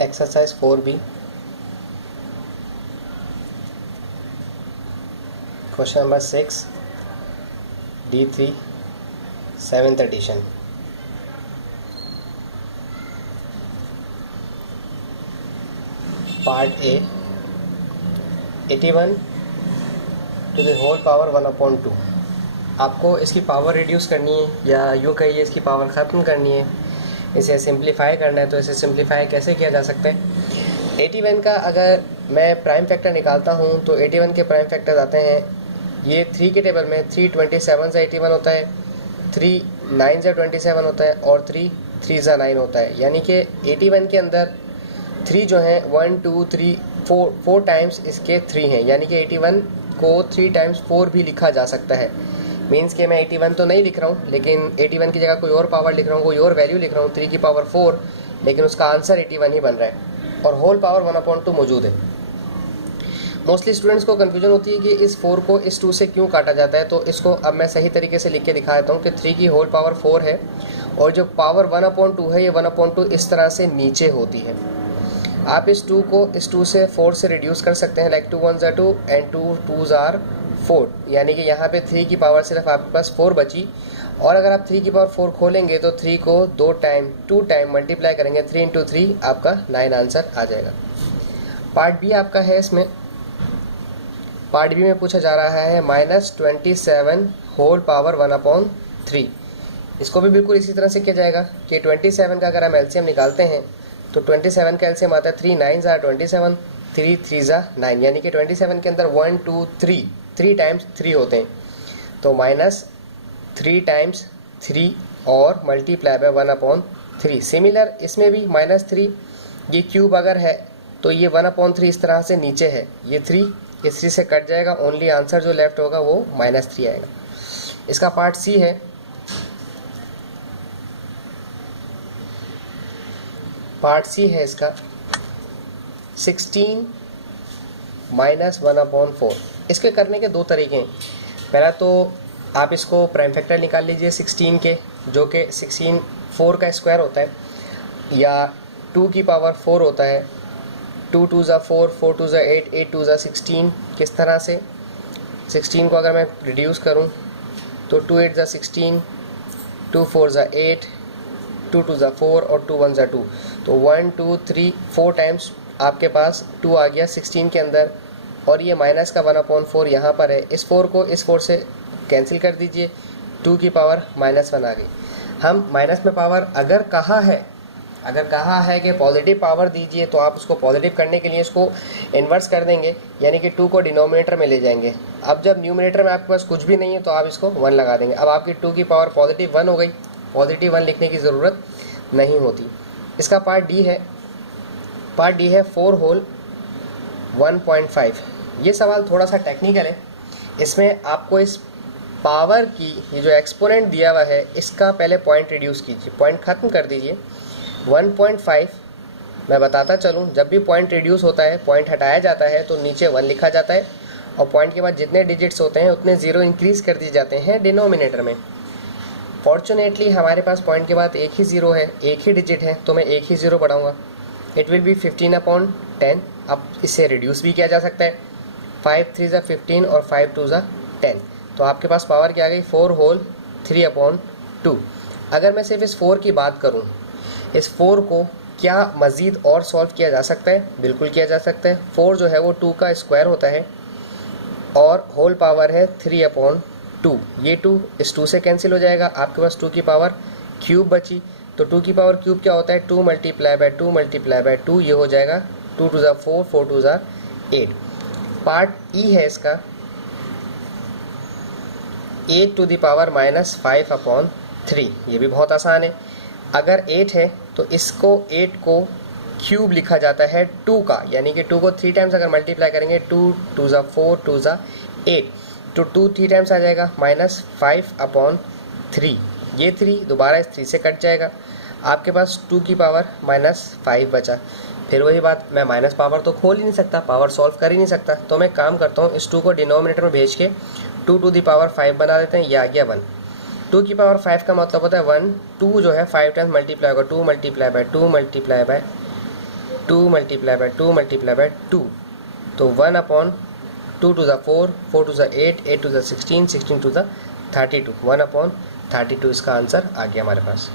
Exercise 4B, question number 6, D3, 7th edition. Part A, 81 to the whole power 1/2. आपको इसकी power reduce करनी है या यूँ कहिए इसकी पावर ख़त्म करनी है, इसे सिंप्लीफाई करना है। तो इसे सिंप्लीफाई कैसे किया जा सकता है? 81 का अगर मैं प्राइम फैक्टर निकालता हूँ तो 81 के प्राइम फैक्टर्स आते हैं ये 3 के टेबल में 3 27 से 81 होता है, 3 9 से 27 होता है और 3 3 से 9 होता है। यानी कि 81 के अंदर 3 जो हैं 1 2 3 4 टाइम्स इसके 3 हैं, यानी कि 81 को 3 टाइम्स 4 भी लिखा जा सकता है। मीन्स कि मैं 81 तो नहीं लिख रहा हूँ, लेकिन 81 की जगह कोई और पावर लिख रहा हूँ, कोई और वैल्यू लिख रहा हूँ 3 की पावर 4, लेकिन उसका आंसर 81 ही बन रहा है और होल पावर 1/2 मौजूद है। मोस्टली स्टूडेंट्स को कन्फ्यूजन होती है कि इस 4 को इस 2 से क्यों काटा जाता है। तो इसको अब मैं सही तरीके से लिख के दिखा देता हूँ कि 3 की होल पावर 4 है और जो पावर 1/2 है ये 1/2 इस तरह से नीचे होती है। आप इस 2 को इस 2 से 4 से रिड्यूस कर सकते हैं, like 2 1s are 2 and 2 2s are 4, यानी कि यहाँ पे 3 की पावर सिर्फ आपके पास 4 बची। और अगर आप 3 की पावर 4 खोलेंगे तो 3 को 2 टाइम मल्टीप्लाई करेंगे, 3 × 3 आपका 9 आंसर आ जाएगा। पार्ट बी आपका है, इसमें पार्ट बी में पूछा जा रहा है -27 होल पावर 1/3। इसको भी बिल्कुल इसी तरह से किया जाएगा कि 27 का अगर हम एलसीएम निकालते हैं तो 27 का एलसीएम आता है 3 9s are 27, 3 3s are 9, यानी कि 27 के अंदर 1 2 3 टाइम्स 3 होते हैं। तो -3 टाइम्स 3 और मल्टीप्लाई बाय 1/3। सिमिलर इसमें भी -3, ये क्यूब अगर है तो ये 1/3 इस तरह से नीचे है, ये 3 इस 3 से कट जाएगा, ओनली आंसर जो लेफ्ट होगा वो -3 आएगा। इसका पार्ट सी है, पार्ट सी है इसका 16 - 1/4। इसके करने के दो तरीके हैं। पहला तो आप इसको प्राइम फैक्टर निकाल लीजिए 16 के, जो कि 16 4 का स्क्वायर होता है, या 2 की पावर 4 होता है। 2 2s are 4, 4 2s are 8, 8 2s are 16। किस तरह से 16 को अगर मैं रिड्यूस करूं तो 2 8s are 16, 2 4s are 8, 2 2s are 4 और 2 1s are 2। तो 1 2 3 4 टाइम्स आपके पास 2 आ गया 16 के अंदर, और ये माइनस का 1/4 यहाँ पर है। इस 4 को इस 4 से कैंसिल कर दीजिए, 2 की पावर -1 आ गई। हम माइनस में पावर अगर कहा है कि पॉजिटिव पावर दीजिए तो आप उसको पॉजिटिव करने के लिए इसको इन्वर्स कर देंगे, यानी कि 2 को डिनोमिनेटर में ले जाएंगे। अब जब न्यूमिनेटर में आपके पास कुछ भी नहीं है तो आप इसको 1 लगा देंगे। अब आपकी 2 की पावर पॉजिटिव 1 हो गई, पॉजिटिव 1 लिखने की ज़रूरत नहीं होती। इसका पार्ट डी है, पार्ट डी है 4 होल 1.5। ये सवाल थोड़ा सा टेक्निकल है। इसमें आपको इस पावर की ये जो एक्सपोनेंट दिया हुआ है इसका पहले पॉइंट रिड्यूस कीजिए, पॉइंट ख़त्म कर दीजिए। 1.5 मैं बताता चलूँ, जब भी पॉइंट रिड्यूस होता है, पॉइंट हटाया जाता है तो नीचे 1 लिखा जाता है और पॉइंट के बाद जितने डिजिट्स होते हैं उतने 0 इंक्रीज़ कर दिए जाते हैं डिनोमिनेटर में। फॉर्चुनेटली हमारे पास पॉइंट के बाद एक ही 0 है, एक ही डिजिट है, तो मैं एक ही 0 बढ़ाऊँगा। It will be 15/10। अब इसे रिड्यूस भी किया जा सकता है, 5 3s are 15 और 5 2s are 10। तो आपके पास पावर क्या आ गई 4 होल 3/2। अगर मैं सिर्फ इस 4 की बात करूं, इस 4 को क्या मज़ीद और सॉल्व किया जा सकता है? बिल्कुल किया जा सकता है। 4 जो है वो 2 का स्क्वायर होता है और होल पावर है 3/2। ये 2 इस 2 से कैंसिल हो जाएगा, आपके पास 2 की पावर क्यूब बची। तो 2 की पावर क्यूब क्या होता है 2 × 2 × 2, ये हो जाएगा 2 2s are 4, 4 2s are 8। Part ई है इसका 8 to the power -5/3। ये भी बहुत आसान है। अगर 8 है तो इसको 8 को क्यूब लिखा जाता है 2 का, यानी कि 2 को 3 टाइम्स अगर मल्टीप्लाई करेंगे 2 2s are 4, 2s are 8, तो 2 3 टाइम्स आ जाएगा -5/3। ये 3 दोबारा इस 3 से कट जाएगा, आपके पास 2 की पावर -5 बचा। फिर वही बात, मैं माइनस पावर तो खोल ही नहीं सकता, पावर सॉल्व कर ही नहीं सकता, तो मैं काम करता हूँ इस 2 को डिनोमिनेटर में भेज के 2 to the power 5 बना देते हैं। ये आ गया 1। 2 की पावर 5 का मतलब होता है 1, 2 जो है 5 टाइम्स मल्टीप्लाई होगा, 2 × 2 × 2 × 2 मल्टीप्लाई बाय 2 मल्टीप्लाई बाय 2, तो 1 upon 2 to the 4, 4 to the 8, 8 to the 16, 16 to the 32, 1 upon 32 इसका आंसर आ गया हमारे पास।